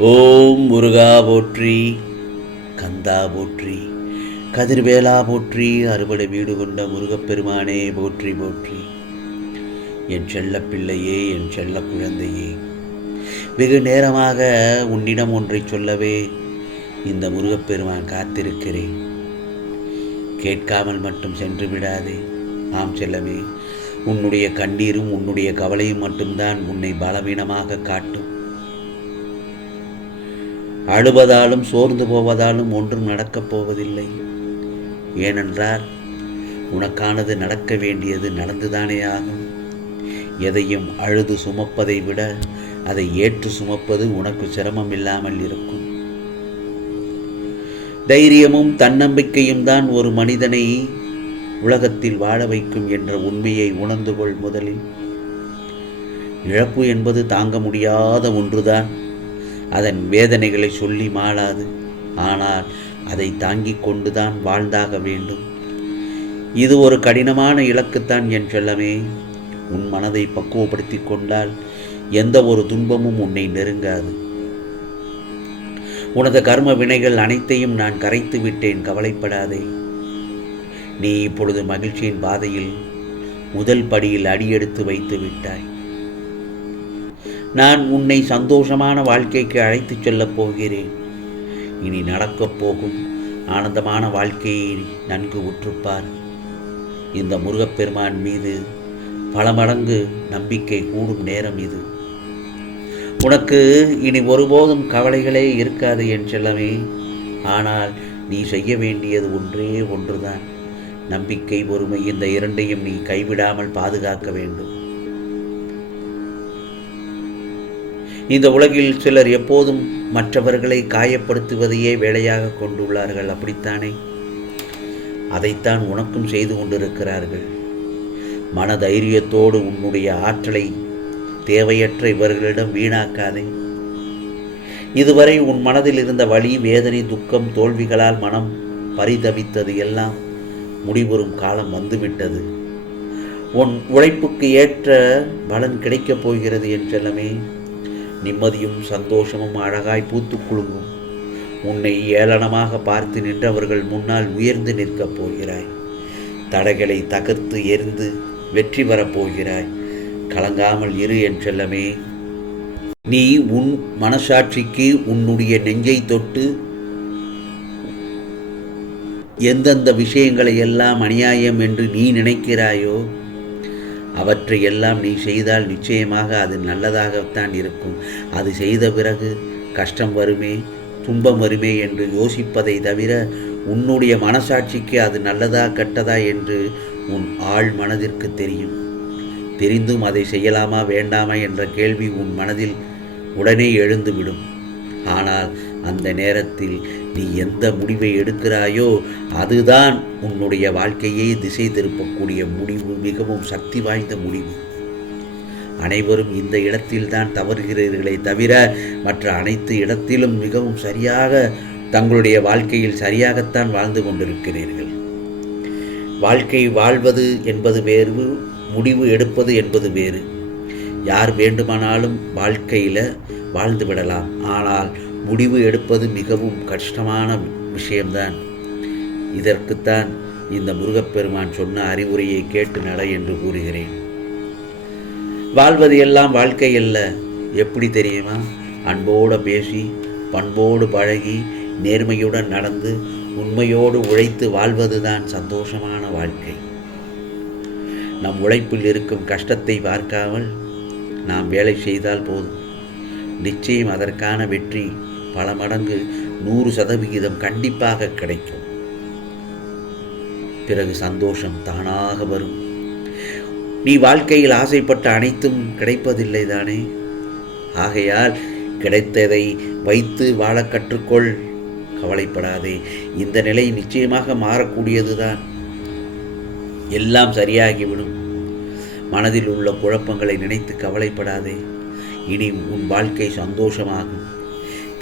ஓம் முருகா போற்றி, கந்தா போற்றி, கதிர்வேலா போற்றி, அறுபடை வீடு கொண்ட முருகப்பெருமானே போற்றி போற்றி. என் செல்ல பிள்ளையே, என் செல்ல குழந்தையே, வெகு நேரமாக உன்னிடம் ஒன்றை சொல்லவே இந்த முருகப்பெருமான் காத்திருக்கிறேன். கேட்காமல் மட்டும் சென்று விடாதே. ஆம் செல்லமே, உன்னுடைய கண்ணீரும் உன்னுடைய கவலையும் மட்டும்தான் உன்னை பலவீனமாக காட்டும். அழுவதாலும் சோர்ந்து போவதாலும் ஒன்றும் நடக்கப் போவதில்லை. ஏனென்றால் உனக்கானது நடக்க வேண்டியது நடந்துதானே ஆகும். எதையும் அழுது சுமப்பதை விட அதை ஏற்று சுமப்பது உனக்கு சிரமம் இல்லாமல் இருக்கும். தைரியமும் தன்னம்பிக்கையும் தான் ஒரு மனிதனை உலகத்தில் வாழ வைக்கும் என்ற உண்மையை உணர்ந்து கொள். முதலில் இழப்பு என்பது தாங்க முடியாத ஒன்றுதான். அதன் வேதனைகளை சொல்லி மாளாது. ஆனால் அதை தாங்கிக் கொண்டுதான் வாழ்ந்தாக வேண்டும். இது ஒரு கடினமான இலக்குத்தான் என் செல்லமே. உன் மனதை பக்குவப்படுத்தி கொண்டால் எந்த ஒரு துன்பமும் உன்னை நெருங்காது. உனது கர்ம வினைகள் அனைத்தையும் நான் கரைத்து விட்டேன், கவலைப்படாதே. நீ இப்பொழுது மகிழ்ச்சியின் பாதையில் முதல் படியில் அடியெடுத்து வைத்து விட்டாய். நான் உன்னை சந்தோஷமான வாழ்க்கைக்கு அழைத்துச் செல்லப் போகிறேன். இனி நடக்கப் போகும் ஆனந்தமான வாழ்க்கையை நன்கு உற்றுப்பார். இந்த முருகப்பெருமான் மீது பல மடங்கு நம்பிக்கை கூடும் நேரம் இது. உனக்கு இனி ஒருபோதும் கவலைகளே இருக்காது என் செல்லமே. ஆனால் நீ செய்ய வேண்டியது ஒன்றே ஒன்றுதான். நம்பிக்கை, பொறுமை, இந்த இரண்டையும் நீ கைவிடாமல் பாதுகாக்க வேண்டும். இந்த உலகில் சிலர் எப்போதும் மற்றவர்களை காயப்படுத்துவதையே வேலையாக கொண்டுள்ளார்கள், அப்படித்தானே? அதைத்தான் உனக்கும் செய்து கொண்டிருக்கிறார்கள். மன தைரியத்தோடு உன்னுடைய ஆற்றலை தேவையற்ற இவர்களிடம் வீணாக்காதே. இதுவரை உன் மனதில் இருந்த வலி, வேதனை, துக்கம், தோல்விகளால் மனம் பரிதவித்தது எல்லாம் முடிவுறும் காலம் வந்துவிட்டது. உன் உழைப்புக்கு ஏற்ற பலன் கிடைக்கப் போகிறது என் செல்லமே. நிம்மதியும் சந்தோஷமும் அழகாய் பூத்து குலுங்கும். உன்னை ஏளனமாக பார்த்து நின்றவர்கள் முன்னால் உயர்ந்து நிற்கப் போகிறாய். தடைகளை தகர்த்து எரிந்து வெற்றி பெறப் போகிறாய். கலங்காமல் இரு என் செல்லமே. நீ உன் மனசாட்சிக்கு உன்னுடைய நெஞ்சை தொட்டு எந்தெந்த விஷயங்களை எல்லாம் அநியாயம் என்று நீ நினைக்கிறாயோ அவற்றை எல்லாம் நீ செய்தால் நிச்சயமாக அது நல்லதாகத்தான் இருக்கும். அது செய்த பிறகு கஷ்டம் வருமே, துன்பம் வருமே என்று யோசிப்பதை தவிர உன்னுடைய மனசாட்சிக்கு அது நல்லதா கெட்டதா என்று உன் ஆழ் மனதிற்கு தெரியும். தெரிந்தும் அதை செய்யலாமா வேண்டாமா என்ற கேள்வி உன் மனதில் உடனே எழுந்துவிடும். ஆனால் அந்த நேரத்தில் நீ எந்த முடிவை எடுக்கிறாயோ அதுதான் உன்னுடைய வாழ்க்கையை திசை திருப்பக்கூடிய முடிவு, மிகவும் சக்தி வாய்ந்த முடிவு. அனைவரும் இந்த இடத்தில்தான் தவறுகிறீர்களே தவிர மற்ற அனைத்து இடத்திலும் மிகவும் சரியாக தங்களுடைய வாழ்க்கையில் சரியாகத்தான் வாழ்ந்து கொண்டிருக்கிறீர்கள். வாழ்க்கை வாழ்வது என்பது வேறு, முடிவு எடுப்பது என்பது வேறு. யார் வேண்டுமானாலும் வாழ்க்கையில் வாழ்ந்து விடலாம். ஆனால் முடிவு எடுப்பது மிகவும் கஷ்டமான விஷயம்தான். இதற்குத்தான் இந்த முருகப்பெருமான் சொன்ன அறிவுரையை கேட்டு நட என்று கூறுகிறேன். வாழ்வது எல்லாம் வாழ்க்கை அல்ல. எப்படி தெரியுமா? அன்போடு பேசி, பண்போடு பழகி, நேர்மையுடன் நடந்து, உண்மையோடு உழைத்து வாழ்வதுதான் சந்தோஷமான வாழ்க்கை. நம் உழைப்பில் இருக்கும் கஷ்டத்தை பார்க்காமல் நாம் வேலை செய்தால் போதும். நிச்சயம் அதற்கான வெற்றி பல மடங்கு 100% கண்டிப்பாக கிடைக்கும். பிறகு சந்தோஷம் தானாக வரும். நீ வாழ்க்கையில் ஆசைப்பட்ட அனைத்தும் கிடைப்பதில்லை தானே? ஆகையால் கிடைத்ததை வைத்து வாழ கற்றுக்கொள். கவலைப்படாதே. இந்த நிலை நிச்சயமாக மாறக்கூடியதுதான். எல்லாம் சரியாகிவிடும். மனதில் உள்ள குழப்பங்களை நினைத்து கவலைப்படாதே. இனி உன் வாழ்க்கை சந்தோஷமாகும்.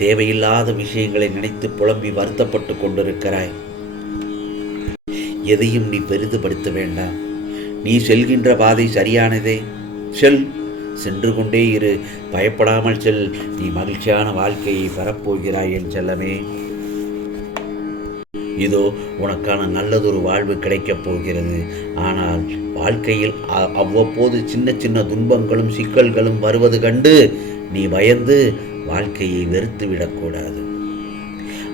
தேவையில்லாத விஷயங்களை நினைத்து புலம்பி வருத்தப்பட்டு கொண்டிருக்கிறாய். எதையும் நீ பெரிதுபடுத்த வேண்டாம். நீ செல்கின்ற பாதை சரியானதே. செல். சென்று கொண்டே இரு, பயப்படாமல் செல். நீ மகிழ்ச்சியான வாழ்க்கையை பெறப்போகிறாய் என் செல்லமே. இதோ உனக்கான நல்லதொரு வாழ்வு கிடைக்கப் போகிறது. ஆனால் வாழ்க்கையில் அவ்வப்போது சின்ன சின்ன துன்பங்களும் சிக்கல்களும் வருவது கண்டு நீ பயந்து வாழ்க்கையை வெறுத்து விடக்கூடாது.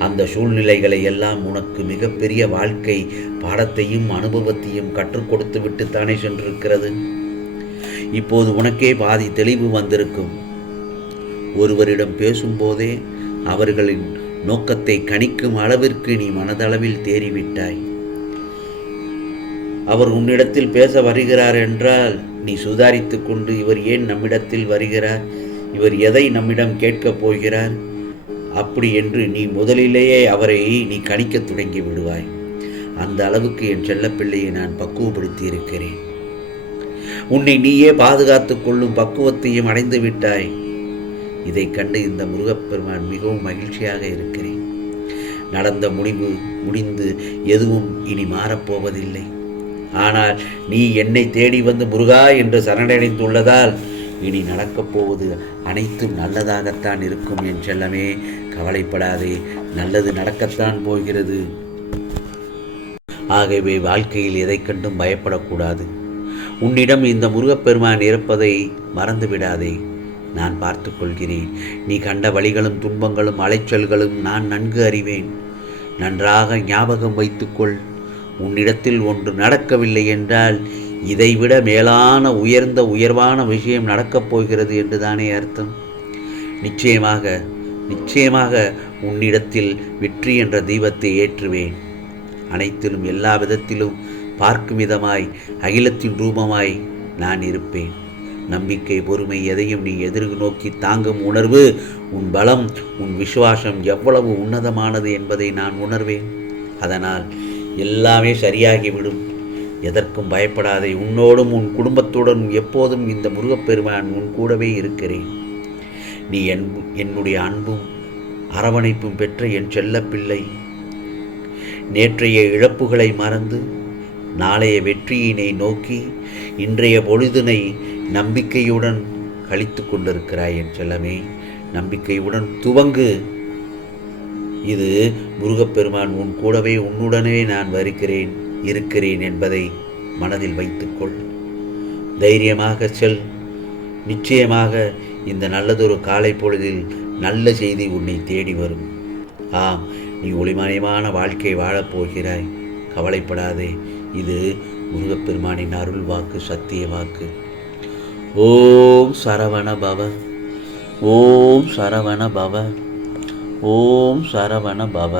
அந்த சூழ்நிலைகளை எல்லாம் உனக்கு மிகப்பெரிய வாழ்க்கை பாடத்தையும் அனுபவத்தையும் கற்றுக் கொடுத்து விட்டுத்தானே சென்றிருக்கிறது. இப்போது உனக்கே பாதி தெளிவு வந்திருக்கும். ஒருவரிடம் பேசும்போதே அவர்களின் நோக்கத்தை கணிக்கும் அளவிற்கு நீ மனதளவில் தேறிவிட்டாய். அவர் உன்னிடத்தில் பேச வருகிறார் என்றால் நீ சுதாரித்து கொண்டு, இவர் ஏன் நம்மிடத்தில் வருகிறார், இவர் எதை நம்மிடம் கேட்கப் போகிறார், அப்படி என்று நீ முதலிலேயே அவரை நீ கணிக்க தொடங்கி விடுவாய். அந்த அளவுக்கு என் செல்லப்பிள்ளையை நான் பக்குவப்படுத்தி இருக்கிறேன். உன்னை நீயே பாதுகாத்து கொள்ளும் பக்குவத்தையும் அடைந்து விட்டாய். இதை கண்டு இந்த முருகப்பெருமான் மிகவும் மகிழ்ச்சியாக இருக்கிறேன். நடந்த முடிந்து எதுவும் இனி மாறப்போவதில்லை. ஆனால் நீ என்னை தேடி வந்து முருகா என்று சரணடைந்துள்ளதால் இனி நடக்கப் போவது அனைத்தும் நல்லதாகத்தான் இருக்கும் என் செல்லமே. கவலைப்படாதே, நல்லது நடக்கத்தான் போகிறது. ஆகவே வாழ்க்கையில் எதை கண்டும் பயப்படக்கூடாது. உன்னிடம் இந்த முருகப்பெருமான் இருப்பதை மறந்து விடாதே. நான் பார்த்து கொள்கிறேன். நீ கண்ட வழிகளும் துன்பங்களும் அலைச்சல்களும் நான் நன்கு அறிவேன். நன்றாக ஞாபகம் வைத்துக்கொள். உன்னிடத்தில் ஒன்று நடக்கவில்லை என்றால் இதைவிட மேலான உயர்வான விஷயம் நடக்கப் போகிறது என்று தானே அர்த்தம். நிச்சயமாக உன்னிடத்தில் வெற்றி என்ற தீபத்தை ஏற்றுவேன். அனைத்திலும் எல்லா விதத்திலும் பார்க்கும் விதமாய் அகிலத்தின் ரூபமாய் நான் இருப்பேன். நம்பிக்கை, பொறுமை, எதையும் நீ எதிர்நோக்கி தாங்கும் உணர்வு, உன் பலம், உன் விசுவாசம் எவ்வளவு உன்னதமானது என்பதை நான் உணர்வேன். அதனால் எல்லாமே சரியாகிவிடும். எதற்கும் பயப்படாதே. உன்னோடும் உன் குடும்பத்துடன் எப்போதும் இந்த முருகப்பெருமான் உன் கூடவே இருக்கிறேன். நீ என்னுடைய அன்பும் அரவணைப்பும் பெற்ற என் செல்லப்பிள்ளை. நேற்றைய இழப்புகளை மறந்து நாளைய வெற்றியினை நோக்கி இன்றைய பொழுதினை நம்பிக்கையுடன் கழித்து கொண்டிருக்கிறாய் என் செல்லமே. நம்பிக்கையுடன் துவங்கு. இது முருகப்பெருமான் உன் கூடவே உன்னுடனே நான் இருக்கிறேன் என்பதை மனதில் வைத்துக்கொள். தைரியமாக செல். நிச்சயமாக இந்த நல்லதொரு காலை பொழுதில் நல்ல செய்தி உன்னை தேடி வரும். ஆம், நீ ஒளிமயமான வாழ்க்கை வாழப்போகிறாய். கவலைப்படாதே. இது முருகப்பெருமானின் அருள் வாக்கு, சத்திய வாக்கு. ஓம் சரவண பவ, ஓம் சரவண பவ, ஓம் சரவண பவ.